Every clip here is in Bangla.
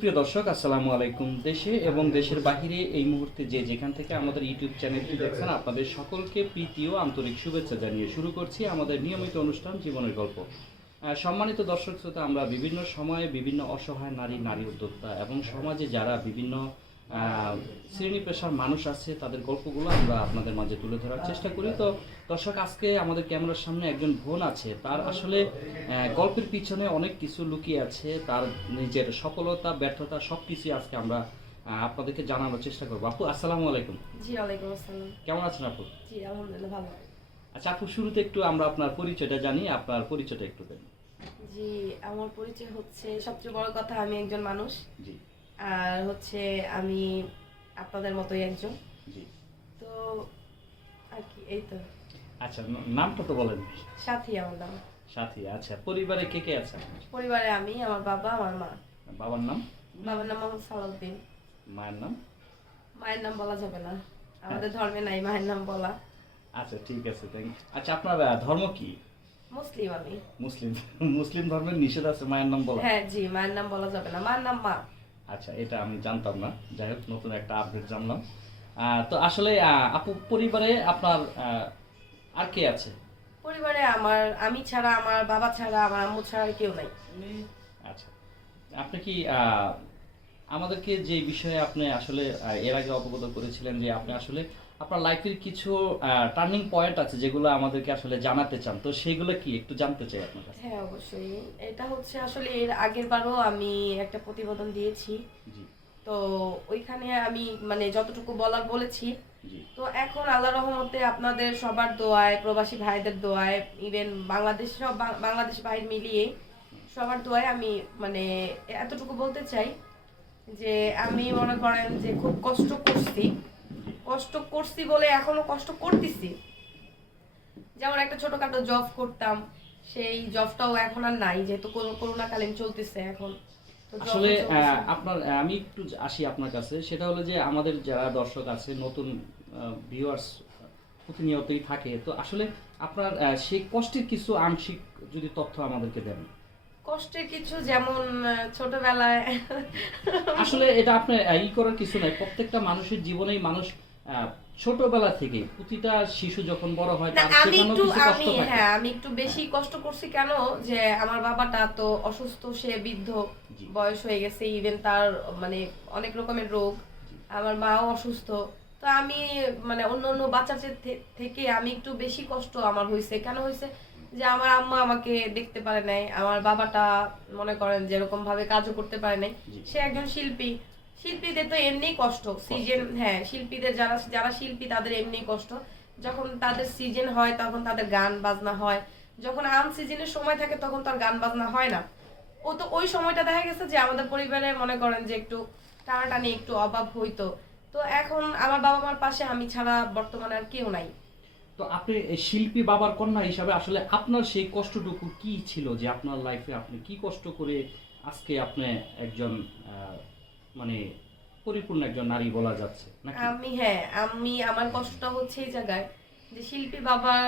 সুপ্রিয় দর্শক, আসসালামু আলাইকুম দেশে এবং দেশের বাহিরে এই মুহূর্তে যে যেখান থেকে আমাদের ইউটিউব চ্যানেলটি দেখছেন, আপনাদের সকলকে প্রীতি ও আন্তরিক শুভেচ্ছা জানিয়ে শুরু করছি আমাদের নিয়মিত অনুষ্ঠান জীবনের গল্প। সম্মানিত দর্শক শ্রোতা, আমরা বিভিন্ন সময়ে বিভিন্ন অসহায় নারী নারী উদ্যোক্তা এবং সমাজে যারা বিভিন্ন শ্রেণি পেশার মানুষ আছে তাদের গল্পগুলো আমরা আপনাদের মাঝে তুলে ধরার চেষ্টা করি। তো দর্শক আজকে আমাদের ক্যামেরার সামনে একজন বোন আছে। তার আসলে গল্পের পিছনে অনেক কিছু লুকিয়ে আছে। তার নিজের সফলতা ব্যর্থতা সব কিছুই আজকে আমরা আপনাদেরকে জানানোর চেষ্টা করব। আপু আসসালামু আলাইকুম। জি ওয়ালাইকুম আসসালাম। কেমন আছেন আপু? জি আলহামদুলিল্লাহ ভালো। আচ্ছা আপু শুরুতে একটু আমরা আপনার পরিচয়টা জানি আপনার পরিচয়টা একটু দেন। জি আমার পরিচয় হচ্ছে সবচেয়ে বড় কথা আমি একজন মানুষ। জি। আর হচ্ছে আমি আপনাদের মতোই একজন। জি। তো আর কি এই তো। আচ্ছা নামটা তো বলেন। সাথী আমার নাম। সাথী আচ্ছা। পরিবারে কে কে আছে পরিবারে আমি আমার বাবা আমার মা। বাবার নাম? বাবার নাম মোহাম্মদ সালাউদ্দিন। মায়ের নাম? মায়ের নাম বলা যাবে না। আমাদের ধর্মে নাই মায়ের নাম বলা। আচ্ছা ঠিক আছে থ্যাংক আচ্ছা আপনার ধর্ম কি? মুসলিম আমি। মুসলিম মুসলিম ধর্মের নিষেধ আছে মায়ের নাম বলা? হ্যাঁ জি মায়ের নাম বলা যাবে না। মায়ের নাম মা। আচ্ছা এটা আমি জানতাম না। যাই হোক নতুন একটা আপডেট জানলাম। তো আসলে আপু পরিবারে আপনার আর কে আছে? পরিবারে আমার আমি ছাড়া আমার বাবা ছাড়া আমার আম্মু ছাড়া আর কেউ নাই। আচ্ছা। আপনি কি আমাদেরকে যে বিষয়ে আপনি আসলে এর আগে অবগত করেছিলেন যে আপনি আসলে আপনার লাইফের কিছু টার্নিং পয়েন্ট আছে যেগুলো আমাদেরকে আসলে জানাতে চান। তো সেগুলো কি? একটু জানতে চাই আপনার কাছে। হ্যাঁ অবশ্যই। এটা হচ্ছে আসলে এর আগের বারও আমি একটা প্রতিবেদন দিয়েছি। জি। তো ওইখানে আমি মানে যতটুকু বলার বলেছি। তো এখন আল্লাহ রহমতে আপনাদের সবার দোয়ায় প্রবাসী ভাইদের দোয়ায় ইভেন বাংলাদেশ সব বাংলাদেশ বাইর মিলিয়ে সবার দোয়ায় আমি মানে এতটুকু বলতে চাই যে আমি মনে করেন যে খুব কষ্ট করছি। কষ্ট করছি বলে এখনও কষ্ট করতেছি। যেমন একটা ছোটখাটো জব করতাম সেই জবটাও এখন আর নাই যেহেতু করো- করোনাকালীন চলতেছে এখন। আসলে আপনার আমি একটু আসি আপনার কাছে সেটা হলো যে আমাদের যারা দর্শক আছে নতুন ভিউয়ার্স প্রতিনিয়তই থাকে তো আসলে আপনার সেই কষ্টের কিছু আংশিক যদি তথ্য আমাদেরকে দেন। কষ্টের কিছু যেমন ছোটবেলায় আসলে এটা আপনি ই করার কিছু নাই প্রত্যেকটা মানুষের জীবনেই মানুষ ছোটবেলা থেকে প্রতিটা শিশু যখন বড় হয় আমি একটু আমি হ্যাঁ আমি একটু বেশি কষ্ট করছি কেন? যে আমার বাবাটা তো অসুস্থ সে বৃদ্ধ বয়স হয়ে গেছে ইভেন তার মানে অনেক রকমের রোগ। আমার মাও অসুস্থ। তো আমি মানে অন্য অন্য বাচ্চাদের থেকে আমি একটু বেশি কষ্ট আমার হয়েছে কেন হয়েছে যে আমার আম্মা আমাকে দেখতে পারে নাই আমার বাবাটা মনে করেন যেরকম ভাবে কাজও করতে পারে নাই। সে একজন শিল্পী শিল্পীদের তো এমনি কষ্ট সিজন হ্যাঁ শিল্পীদের যারা যারা শিল্পী তাদের এমনি কষ্ট। যখন তাদের সিজন হয় তখন তাদের গান বাজনা হয়। যখন আন সিজনের সময় থাকে তখন তার গান বাজনা হয় না। ও তো ওই সময়টা দেখা গেছে যে আমাদের পরিবারে মনে করেন যে একটু টানাটানি একটু অভাব হইতো। তো এখন আমার বাবা মার পাশে আমি ছাড়া বর্তমানে আর কেউ নাই। তো আপনি শিল্পী বাবার কন্যা হিসাবে আসলে আপনার সেই কষ্টটুকু কি ছিল যে আপনার লাইফে আপনি কি কষ্ট করে আজকে আপনি একজন মানে পরিপূর্ণ একজন নারী বলা যাচ্ছে আমি হ্যাঁ আমি, আমার কষ্টটা হচ্ছে এই জায়গায় যে শিল্পী বাবার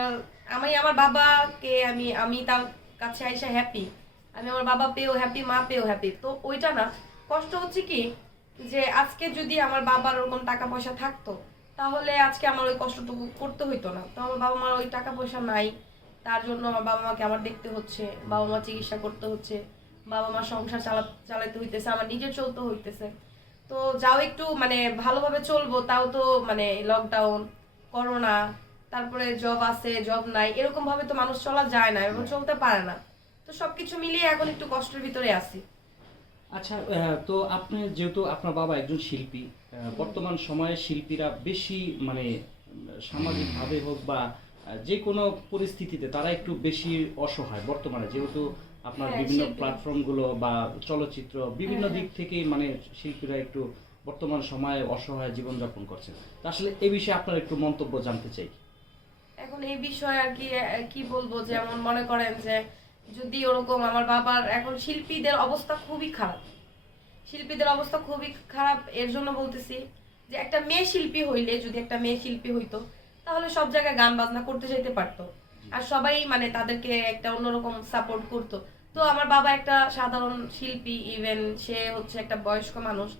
আমি আমার বাবাকে আমি আমি তার কাছে আইসা হ্যাপি আমি আমার বাবা পেয়েও হ্যাপি মা পেয়েও হ্যাপি তো ওইটা না, কষ্ট হচ্ছে কি যে আজকে যদি আমার বাবার ওরকম টাকা পয়সা থাকতো, তাহলে আজকে আমার ওই কষ্টটুকু করতে হইতো না। তো আমার বাবা মার ওই টাকা পয়সা নাই, তার জন্য আমার বাবা মাকে আমার দেখতে হচ্ছে, বাবা মা চিকিৎসা করতে হচ্ছে। বাবা মা সংসার চালা চালাতে হইতেছে আমার নিজের চলতে হইতেছে। তো যাও একটু মানে ভালোভাবে চলবো তাও তো মানে লকডাউন করোনা তারপরে জব আছে জব নাই এরকম ভাবে তো মানুষ চলা যায় না এরকম চলতে পারে না। তো সবকিছু মিলিয়ে এখন একটু কষ্টের ভিতরে আছি। আচ্ছা তো আপনি যেহেতু আপনার বাবা একজন শিল্পী বর্তমান সময়ে শিল্পীরা বেশি মানে সামাজিকভাবে হোক বা যে কোনো পরিস্থিতিতে তারা একটু বেশি অসহায় বর্তমানে যেহেতু আপনার হ্যাঁ, বিভিন্ন। প্ল্যাটফর্মগুলো বা চলচ্চিত্র বিভিন্ন হ্যাঁ, দিক থেকেই মানে শিল্পীরা একটু বর্তমান সময়ে অসহায় জীবনযাপন করছে তো আসলে এই বিষয়ে আপনার একটু মন্তব্য জানতে চাই। এখন এই বিষয়ে আর কি কি বলব? যেমন মনে করেন যে যদি ওরকম আমার বাবার এখন শিল্পীদের অবস্থা খুবই খারাপ। শিল্পীদের অবস্থা খুবই খারাপ এর জন্য বলতেছি যে একটা মেয়ে শিল্পী হইলে যদি একটা মেয়ে শিল্পী হইতো তাহলে সব জায়গায় গান বাজনা করতে চাইতে পারতো। আর সবাই মানে তাদেরকে একটা অন্যরকম সাপোর্ট করতো। তো আমার বাবা একটা সাধারণ শিল্পী ইভেন সে হচ্ছে একটা বয়স্ক মানুষ।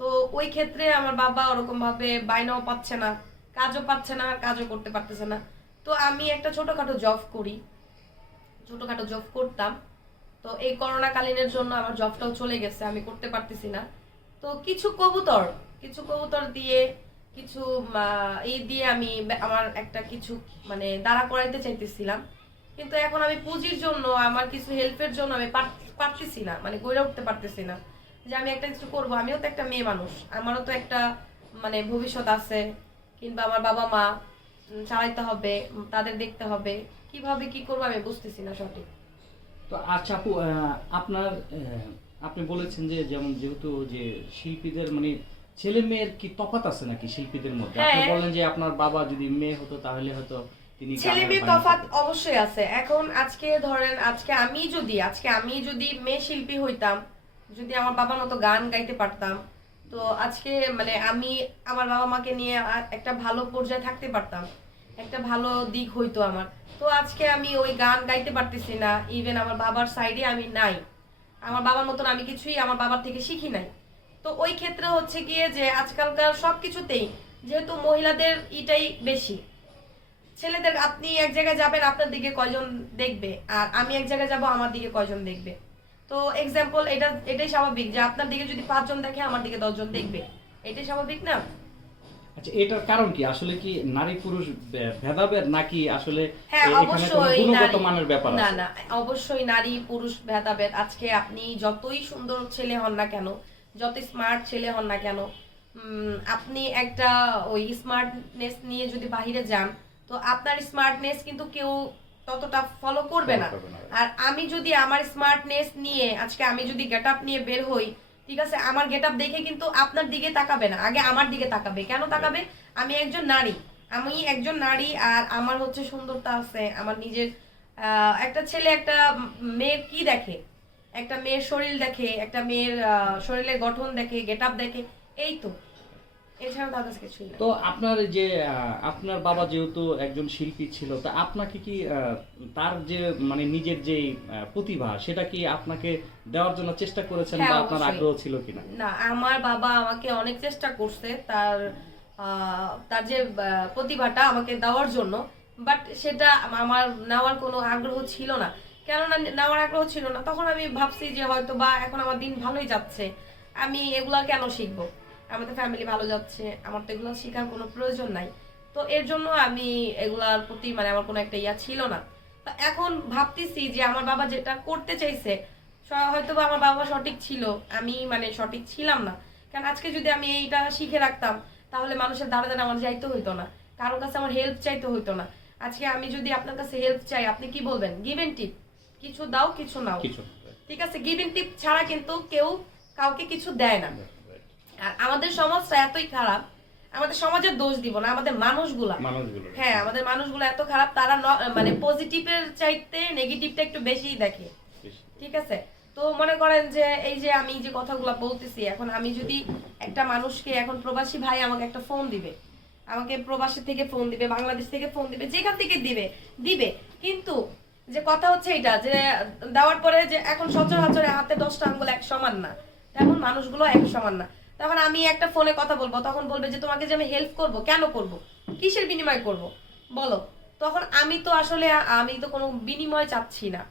তো ওই ক্ষেত্রে আমার বাবা ওরকম ভাবে বাইনাও পাচ্ছে না, কাজও পাচ্ছে না কাজও করতে পারতেছে না। তো আমি একটা ছোটোখাটো জব করি, ছোটোখাটো জব করতাম। তো এই করোনা কালীনের জন্য আমার জবটাও চলে গেছে, আমি করতে পারতেছি না। তো কিছু কবুতর কিছু কবুতর দিয়ে কিছু এই দিয়ে আমি আমার একটা কিছু মানে দাঁড়া করাইতে চাইতেছিলাম। কিন্তু এখন আমি পুঁজির জন্য, আমার কিছু হেল্পের জন্য আমি পারতেছি না মানে গড়ে উঠতে পারতেছি না। যে আমি একটা কিছু করব, আমিও তো একটা মেয়ে মানুষ, আমারও তো একটা মানে ভবিষ্যৎ আছে। কিংবা আমার বাবা মা চালাইতে হবে, তাদের দেখতে হবে, কীভাবে কি করব আমি বুঝতেছি না সঠিক। তো আচ্ছা আপু আপনার আপনি বলেছেন যে, যেমন যেহেতু যে শিল্পীদের মানে ছেলে মেয়ের কি তফাৎ আছে নাকি শিল্পীদের মধ্যে? আপনি হ্যাঁ। বললেন যে আপনার বাবা যদি মেয়ে হতো তাহলে হয়তো তিনি ছেলে মেয়ে থাকতেন। অবশ্যই আছে। এখন আজকে ধরেন আজকে আমি যদি আজকে আমি যদি মেয়ে শিল্পী হইতাম যদি আমার বাবার মতো গান গাইতে পারতাম তো আজকে মানে আমি আমার বাবা মাকে নিয়ে একটা ভালো পর্যায়ে থাকতে পারতাম। একটা ভালো দিক হইতো আমার। তো আজকে আমি ওই গান গাইতে পারতেছি না। ইভেন আমার বাবার সাইডে আমি নাই। আমার বাবার মতন আমি কিছুই আমার বাবার থেকে শিখি নাই। তো ওই ক্ষেত্রে হচ্ছে গিয়ে যে আজকালকার সব কিছুতেই যেহেতু মহিলাদের ইটাই বেশি ছেলেদের আপনি এক জায়গায় যাবেন আপনার দিকে কয়জন দেখবে? আর আমি এক জায়গায় যাব আমার দিকে কয়জন দেখবে? তো এক্সাম্পল এটা এটাই স্বাভাবিক যে আপনার দিকে যদি পাঁচজন দেখে আমার দিকে দশজন দেখবে। এটাই স্বাভাবিক না? আচ্ছা এটার কারণ কি? আসলে কি নারী পুরুষ ভেদাভেদ নাকি আসলে হ্যাঁ গুণগত মানের ব্যাপার না না অবশ্যই নারী পুরুষ ভেদাভেদ। আজকে আপনি যতই সুন্দর ছেলে হন না কেন যতই স্মার্ট ছেলে হন না কেন আপনি একটা ওই স্মার্টনেস নিয়ে যদি বাহিরে যান তো আপনার স্মার্টনেস কিন্তু কেউ ততটা ফলো করবে না। আর আমি যদি আমার স্মার্টনেস নিয়ে আজকে আমি যদি গেট আপ নিয়ে বের হই ঠিক আছে আমার গেট আপ দেখে কিন্তু আপনার দিকে তাকাবে না আগে আমার দিকে তাকাবে। কেন তাকাবে? আমি একজন নারী আমি একজন নারী আর আমার হচ্ছে সুন্দরতা আছে আমার নিজের একটা ছেলে একটা মেয়ের কি দেখে? একটা মেয়ের শরীর দেখে একটা মেয়ের শরীরের গঠন দেখে গেট আপ দেখে এই তো। তো আপনার যে আপনার বাবা যেহেতু একজন শিল্পী ছিল তা আপনাকে কি তার যে মানে নিজের যে প্রতিভা সেটা কি আপনাকে দেওয়ার জন্য চেষ্টা করেছেন হ্যাঁ, বা আপনার আগ্রহ ছিল কিনা? না আমার বাবা আমাকে অনেক চেষ্টা করছে তার তার যে প্রতিভাটা আমাকে দেওয়ার জন্য বাট সেটা আমার নেওয়ার কোনো আগ্রহ ছিল না। কেননা নেওয়ার আগ্রহ ছিল না। তখন আমি ভাবছি যে হয়তো বা এখন আমার দিন ভালোই যাচ্ছে। আমি এগুলা কেন শিখব? আমাদের ফ্যামিলি ভালো যাচ্ছে, আমার তো এগুলো শেখার কোনো প্রয়োজন নাই। তো এর জন্য আমি এগুলার প্রতি মানে আমার কোনো একটা ইয়া ছিল না। এখন ভাবতেছি যে আমার বাবা যেটা করতে চাইছে হয়তো আমার বাবা সঠিক ছিল, আমি মানে সঠিক ছিলাম না। কারণ আজকে যদি আমি এইটা শিখে রাখতাম, তাহলে মানুষের দ্বারা দ্বারা আমার যাইতে হইতো না। কারোর কাছে আমার হেল্প চাইতে হইতো না। আজকে আমি যদি আপনার কাছে হেল্প চাই, আপনি কি বলবেন? গিভ এন্ড টিপ কিছু দাও কিছু নাও। কিছু। ঠিক আছে গিভ টিপ ছাড়া কিন্তু কেউ কাউকে কিছু দেয় না। আর আমাদের সমাজটা এতই খারাপ আমাদের সমাজের দোষ দিব না আমাদের মানুষগুলা। হ্যাঁ আমাদের মানুষগুলো এত খারাপ তারা মানে পজিটিভের চাইতে নেগেটিভটা একটু বেশিই দেখে। ঠিক আছে? তো মনে করেন যে এই যে আমি যে কথাগুলো বলতেছি এখন আমি যদি একটা মানুষকে এখন প্রবাসী ভাই আমাকে একটা ফোন দিবে আমাকে প্রবাসী থেকে ফোন দিবে বাংলাদেশ থেকে ফোন দিবে যেখান থেকে দিবে দিবে। কিন্তু যে কথা হচ্ছে এটা যে দেওয়ার পরে যে এখন সচরাচর হাতে দশটা আঙ্গুল এক সমান না। তেমন মানুষগুলো এক সমান না। তখন আমি একটা ফোনে কথা বলব, তখন বলবে যে তোমাকে যে আমি হেল্প করব, কেন করব? কিসের বিনিময় করব? বলো। তখন আমি তো আসলে, আমি তো কোনো বিনিময় চাচ্ছি না।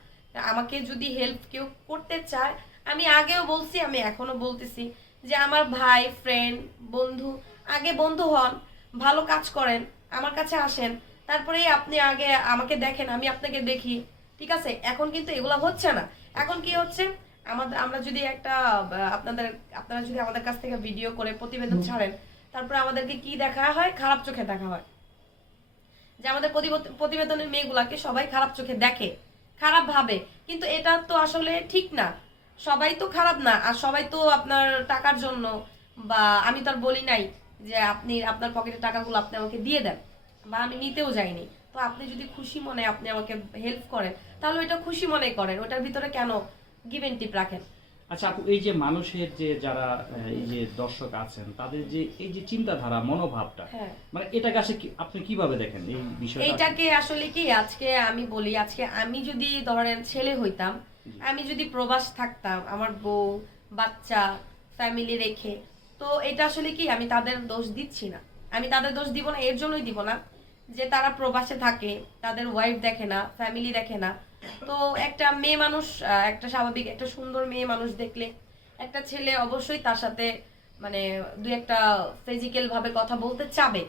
আমাকে যদি হেল্প কেউ করতে চায়, আমি আগেও বলছি, আমি এখনও বলতেছি যে আমার ভাই ফ্রেন্ড বন্ধু, আগে বন্ধু হন, ভালো কাজ করেন, আমার কাছে আসেন তারপরেই আপনি আগে আমাকে দেখেন আমি আপনাকে দেখি। ঠিক আছে? এখন কিন্তু এগুলো হচ্ছে না। এখন কি হচ্ছে? আমাদের আমরা যদি একটা আপনাদের আপনারা যদি আমাদের কাছ থেকে ভিডিও করে প্রতিবেদন ছাড়েন তারপরে আমাদেরকে কি দেখা হয়? খারাপ চোখে দেখা হয়। যে আমাদের প্রতিবেদ- প্রতিবেদনের মেয়েগুলাকে সবাই খারাপ চোখে দেখে খারাপ ভাবে। কিন্তু এটা তো আসলে ঠিক না। সবাই তো খারাপ না আর সবাই তো আপনার টাকার জন্য বা আমি তো আর বলি নাই যে আপনি আপনার পকেটের টাকাগুলো আপনি আমাকে দিয়ে দেন। বা আমি নিতেও যাইনি। তো আপনি যদি খুশি মনে আপনি আমাকে হেল্প করেন তাহলে ওইটা খুশি মনে করেন ওটার ভিতরে কেন গিভ এন্ড টিপ রাখেন? আচ্ছা আপু এই যে মানুষের যে যারা এই যে দর্শক আছেন তাদের যে এই যে চিন্তাধারা মনোভাবটা হ্যাঁ। মানে এটাকে আসে আপনি কীভাবে দেখেন এই বিষয়টা? এইটাকে আসলে কি আজকে আমি বলি আজকে আমি যদি ধরেন ছেলে হইতাম আমি যদি প্রবাস থাকতাম আমার বউ বাচ্চা ফ্যামিলি রেখে তো এটা আসলে কি আমি তাদের দোষ দিচ্ছি না। আমি তাদের দোষ দিব না এর জন্যই দিব না। যে তারা প্রবাসে থাকে তাদের ওয়াইফ দেখে না ফ্যামিলি দেখে না। তো একটা মেয়ে মানুষ একটা স্বাভাবিক একটা সুন্দর মেয়ে মানুষ দেখলে একটা ছেলে অবশ্যই তার সাথে মানে দু একটা ফিজিক্যাল ভাবে কথা বলতে চাবে।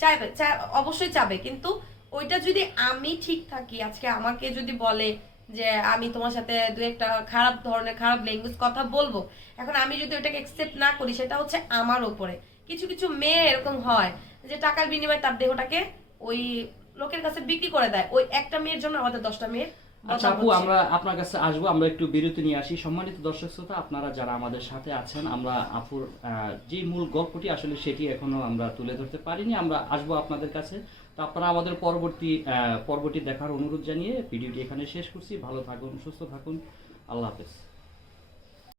চাইবে চা- অবশ্যই চাবে। কিন্তু ওইটা যদি আমি ঠিক থাকি আজকে আমাকে যদি বলে যে আমি তোমার সাথে দু একটা খারাপ ধরনের খারাপ ল্যাঙ্গুয়েজ কথা বলব এখন আমি যদি ওইটাকে একসেপ্ট না করি সেটা হচ্ছে আমার উপরে। কিছু কিছু মেয়ে এরকম হয় যে টাকার বিনিময়ে তার দেহটাকে ওই লোকের কাছে বিক্রি করে দেয়। ওই একটা মেয়ের জন্য আমাদের দশটা মেয়ের আচ্ছা আপু আমরা আপনার কাছে আসব আমরা একটু বিরতি নিয়ে আসি। সম্মানিত দর্শক শ্রোতা আপনারা যারা আমাদের সাথে আছেন আমরা আপুর যে মূল গল্পটি আসলে সেটি এখনও আমরা তুলে ধরতে পারিনি আমরা আসব আপনাদের কাছে। তো আপনারা আমাদের পরবর্তী পর্বটি দেখার অনুরোধ জানিয়ে ভিডিওটি এখানে শেষ করছি। ভালো থাকুন সুস্থ থাকুন। আল্লাহ হাফেজ।